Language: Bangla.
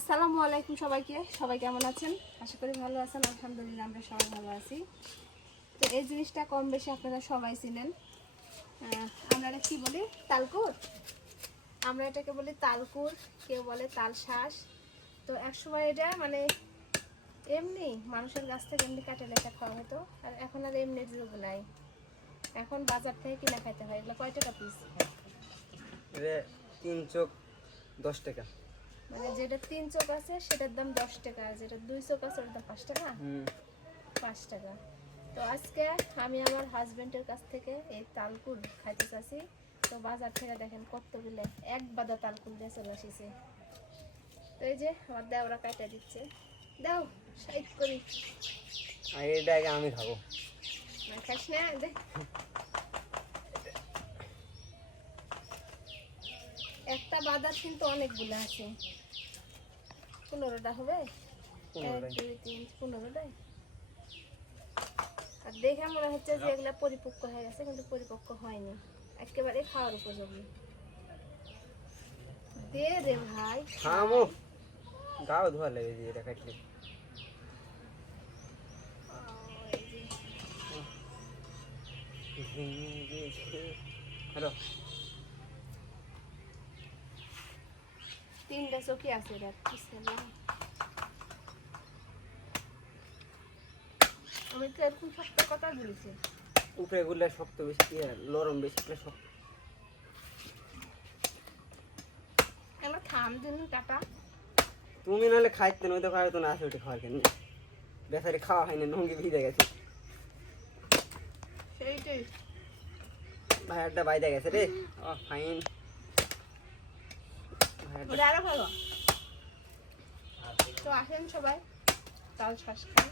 আসসালামু আলাইকুম সবাইকে। সবাই কেমন আছেন? আশা করি ভালো আছেন। আলহামদুলিল্লাহ আমরা সবাই ভালো আছি। তো এই জিনিসটা কম বেশি আপনারা সবাই চিনেন। আমরা কি বলি? তালকুর। আমরা এটাকে বলি তালকুর, কেউ বলে তালশাঁস। তো একসময় এটা মানে এমনি মানুষের গাছ থেকে এমনি কাটে লেখা খাওয়া হতো, আর এখন আর এমনি যুগ নাই। এখন বাজার থেকে কিনা খাইতে হয়। এগুলো কয় টাকা পিস? 3 চোখ 10 টাকা। মানে যেটা 3 চোখ আছে সেটার দাম 10 টাকা, আর যেটা 2 চোখ আছে ওটার দাম 5 টাকা। 5 টাকা। তো আজকে আমি আমার হাজবেন্ডের কাছ থেকে এই তালকুল খাইতে চাচ্ছি। তো বাজার থেকে দেখেন কতগুলো এক বাদা তালকুল দিয়ে চলে এসেছে। তো এই যে আমার দেওরা কাটা দিচ্ছে, দাও সাইড করি। আর এটা আগে আমি খাবো। না খাস না, দে। একটা বাজার কিন্তু অনেকগুলো আছে। 15টা হবে। 1 2 3 15টাই। আর দেখে মনে হচ্ছে যে এগুলা পরিপক্ক হয়ে গেছে, কিন্তু পরিপক্ক হয়নি, একেবারে খাওয়ার উপযোগী। দে রে ভাই, খামো। গাও ধোয়া লাগে যে এটা কাটলে। হ্যালো, 3টা চকি আছে রে। আমি তো এরকম শক্ত কথা বলেছি। উপরে গুলা শক্ত বেশি, নরম বেশি, শক্ত। আমার খাম দিন কাটা। তুমি নাহলে খাইতে না, ওই তো খাওয়া তো না, আছে ওটা খাওয়ার কেন বেচারি খাওয়া হয় না, নঙ্গি ভিজে গেছে। সেইটাই ভাইয়ারটা বাইরে গেছে রে। ফাইন। আরো ভালো। তো আসেন সবাই তালশাঁস খাই।